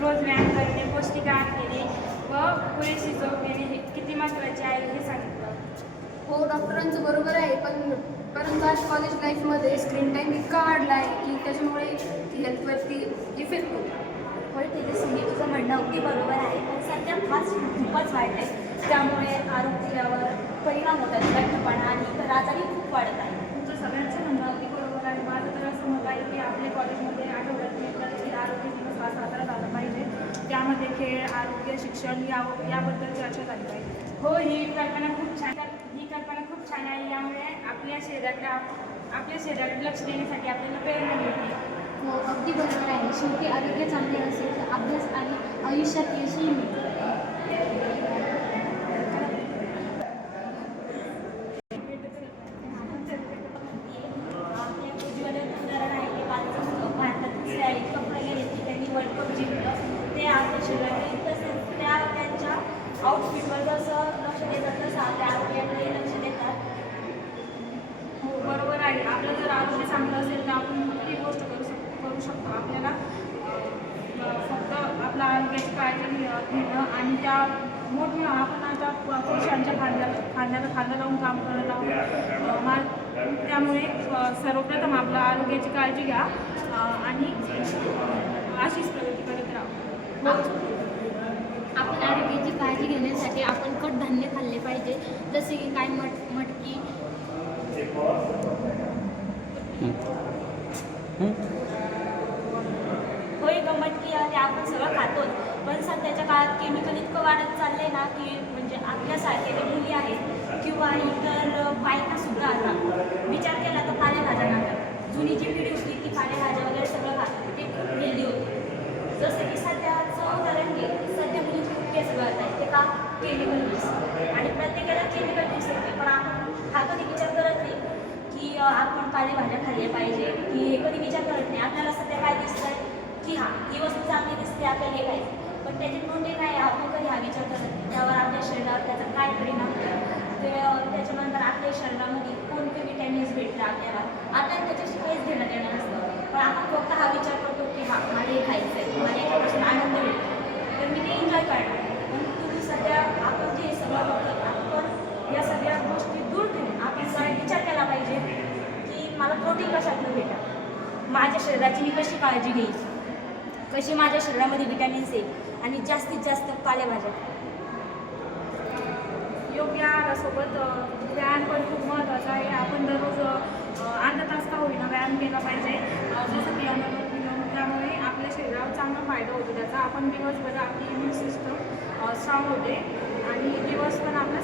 रोज व्यायाम करणे, पौष्टिक आहार घेणे व पुरेशी झोप घेणे हे किती महत्त्वाचे आहे हे सांगितलं. हो, डॉक्टरांचं बरोबर आहे, परंतु आज कॉलेज लाईफमध्ये स्क्रीन टाईम इतका वाढला आहे की त्याच्यामुळे हेल्थवरती इफेक्ट होतो. होय तेजस्विनी, तुझं म्हणणं अगदी बरोबर आहे, पण सध्या फास्ट खूपच वाढलं आहे, त्यामुळे आरोग्यावर परिणाम होतात, लठ्ठपणा आणि इतर आजारी खूप वाढत आहे. तुमचं सगळ्यांचं म्हणणं अगदी बरोबर आहे. माझं तर असं मत आहे की आपल्या कॉलेजमध्ये आठवड्यातून एकदा तरी आरोग्य दिवस हा साजरा झाला पाहिजे. त्यामध्ये खेळ, आरोग्य, शिक्षण याबद्दल चर्चा झाली पाहिजे. हो, ही कल्पना खूप छान आहे. यामुळे आपल्या शरीराकडे लक्ष देण्यासाठी आपल्याला प्रेरणा मिळते. हो, अगदी बरोबर आहे. शेवटी आरोग्य चांगले असेल तर अभ्यास आणि आयुष्यात यशही मिळते. आपल्या उज्ज्वल उदाहरण आहे की भारतातील खेळाडू इतकं पहिले व्यक्ती त्यांनी वर्ल्ड कप जिंकलं, ते आपल्या शरीराकडे तसेच त्यांच्या आउटफिटवर जसं लक्ष देतात तसं आपल्या आरोग्याकडे लक्ष देतात. हो, बरोबर आहे. आपलं जर आरोग्य चांगलं असेल तर आपण कुठलीही गोष्ट करू शकतो. आपल्याला फक्त आपल्या आरोग्याची काळजी घेणं आणि त्या आपण आता पुरुषांच्या खांद्याला खांदा लावून काम करत आहोत. त्यामुळे सर्वप्रथम आपल्या आरोग्याची काळजी घ्या आणि अशीच प्रगती करत राहा. आपण आरोग्याची काळजी घेण्यासाठी आपण कडधान्य खाल्ले पाहिजे, जसे की काय मटकी. होय गंमत की आपण सगळं खातोच, पण सध्याच्या काळात केमिकल इतकं वाढत चाललंय ना की म्हणजे आपल्यासारखे जे मुली आहेत किंवा इतर बायकासुद्धा आता विचार केला तर पालेभाज्या खातात. जुनी जी पिढी होती ती पालेभाज्या वगैरे सगळं खातात, ते खूप हेल्दी होते. जसं की सध्याचं उदाहरण घे, सध्या मुली खूप केस गळत आहेत, ते का केमिकल यूज, आणि प्रत्येकाला केमिकल यूज होते, पण आपण हा कधी विचार करत नाही की आपण पालेभाज्या खाल्ल्या पाहिजे, की हे कधी विचार करत नाही. आपल्याला सध्या काय दिसतंय की हां ही वस्तू चांगली दिसते, आपल्याला हे खायचं, पण त्याचे तोटे काय आपण कधी हा विचार करत नाही. त्यावर आपल्या शरीरावर त्याचा काय परिणाम होतो, ते त्याच्यानंतर आपल्या शरीरामध्ये कोणते विटॅमिन्स भेटतात आपल्याला त्याच्याशी काहीच घेणं देणं नसतं, पण आपण फक्त हा विचार करतो की हां मला हे खायचं आहे, मला याच्यापासून आनंद भेटतो, तर मी ते एन्जॉय करणार. पण तुम्ही सध्या आपण जे सगळं बघतो, आपण या सगळ्या गोष्टी दूर ठेवून आपण जरा विचार केला पाहिजे की मला प्रोटीन कशातनं भेटतं, माझ्या शरीराची मी कशी काळजी घ्यायची, कशी माझ्या शरीरामध्ये विटॅमिन्स येईल, आणि जास्तीत जास्त पालेभाज्या. योग्य आहारासोबत व्यायाम पण खूप महत्त्वाचा आहे. आपण दररोज अर्धा तास का होईना व्यायाम केला पाहिजे, जसं की अनुलोम. त्यामुळे आपल्या शरीरावर चांगला फायदा होतो त्याचा. आपण दिवसभर आपली इम्युन सिस्टम स्ट्रॉंग होते आणि दिवस पण आपला